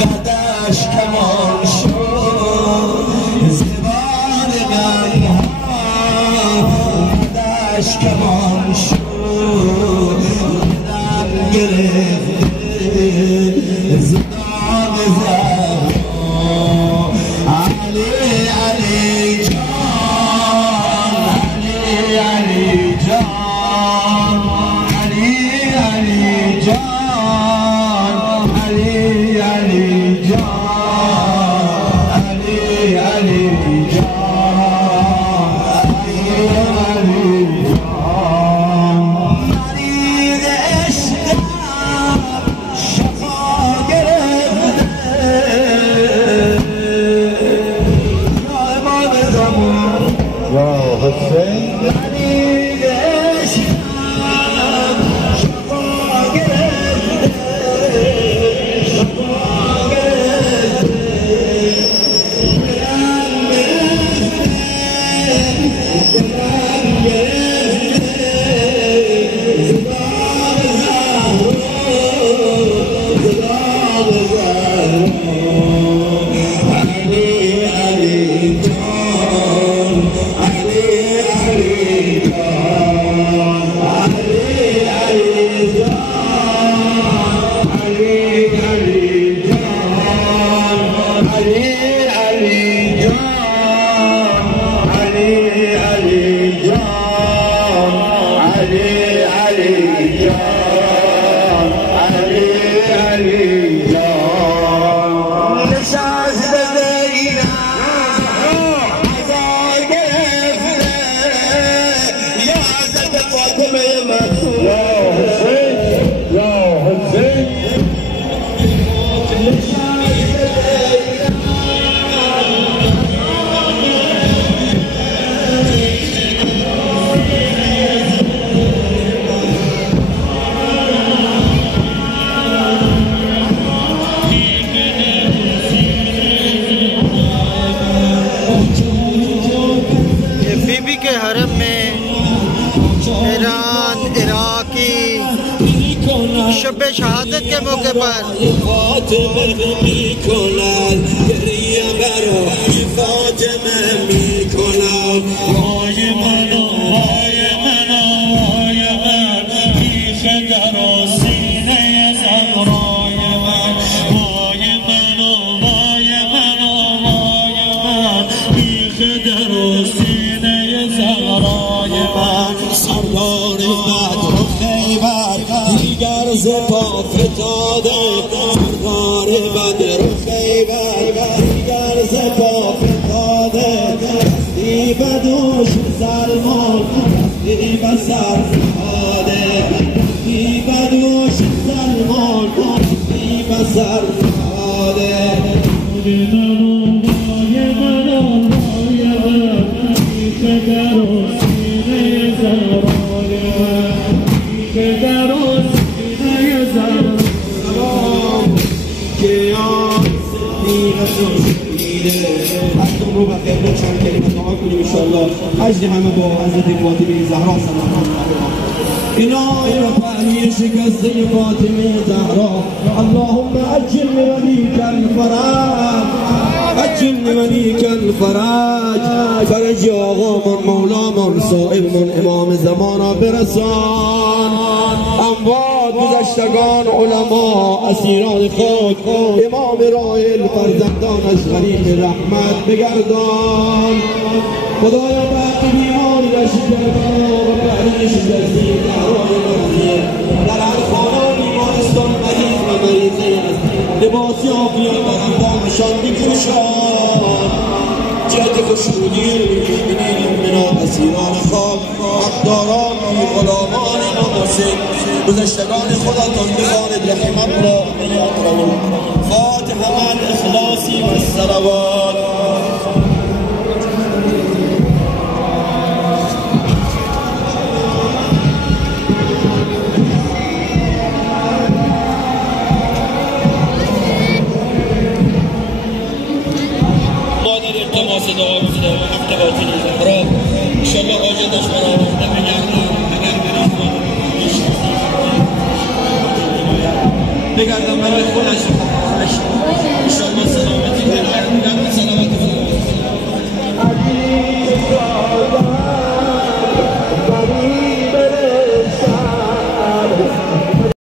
قدش کمان شد زبان غمها قدش کمان شد دلم گرفته زدان زهرا علی علی جان علی علی جان علی علی جان शब शहादत के मौके पर زپا فتاده سردار بدر خیبر دیگر زپا فتاده دستی بدوش سلمان دستی بسر فتاده دستی بدوش سلمان دستی بسر فتاده هشتم رو بخیر رو چند کلمه دعا کنیم انشاءالله اجل همه با حضرت فاطمه زهرا سلام الهی و پهلوی شکسته فاطمه زهرا اللهم اجل لولیک الفرج اجل لولیک الفرج فرج آقامون مولامون صاحبمون امام زمان را برسان اموات گذشتگان علما اسیران خاک امام راحل فرزندانش غریق رحمت بگردان خدایا وقتی بیماری رشید کربلا و پهلوی شکسته زهرای مرضیه در هر خانه و بیمارستان مریض و مریضه است لباسی عافیت در اندامشان بپوشان جهت خشنودی المؤمنین المؤمنات اسیران خاک حقداران و غلامان مناسب گذشتگان خودتان بخوانید رحم الله من اکرمون فاتحه مع الاخلاص و الصلوات دعا بوده و مکتبات زهرا انشاءالله آجدش برآورده بگردم اگر برید بگردم برای خودش